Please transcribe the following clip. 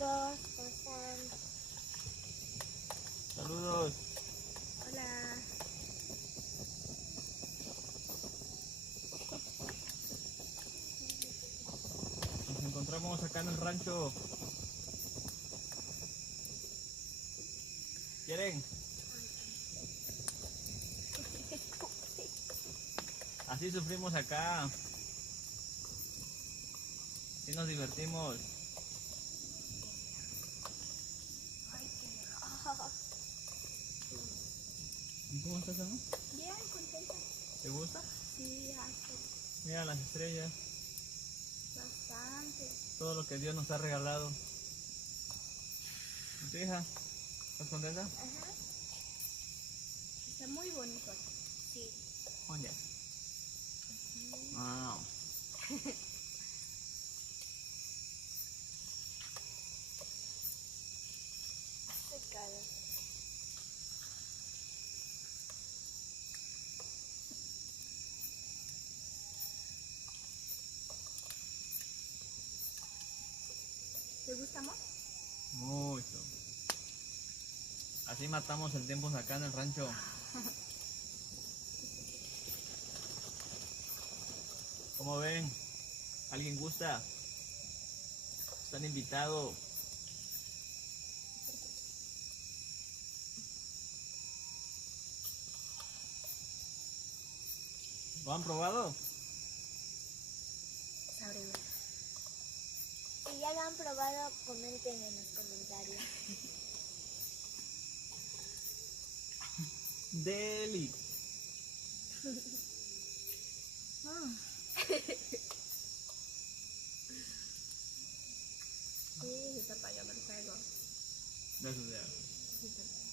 amigos, ¿cómo están? Saludos. Hola. Nos encontramos acá en el rancho. ¿Quieren? Así sufrimos acá. Así nos divertimos. ¿Y cómo estás, Ana? Bien, contenta. ¿Te gusta? Sí, hace Mira las estrellas, bastante. todo lo que Dios nos ha regalado. ¿Y tu hija? ¿Estás contenta? Ajá. Está muy bonito aquí. Sí. Oye. Wow. Hace calor. ¿Te gusta más? Mucho. Así matamos el tiempo acá en el rancho. ¿Cómo ven? ¿Alguien gusta? Están invitados. ¿Lo han probado? Sabré ver. Si ya lo han probado, comenten en los comentarios. Deli. Sí, se está apagando el fuego. Gracias.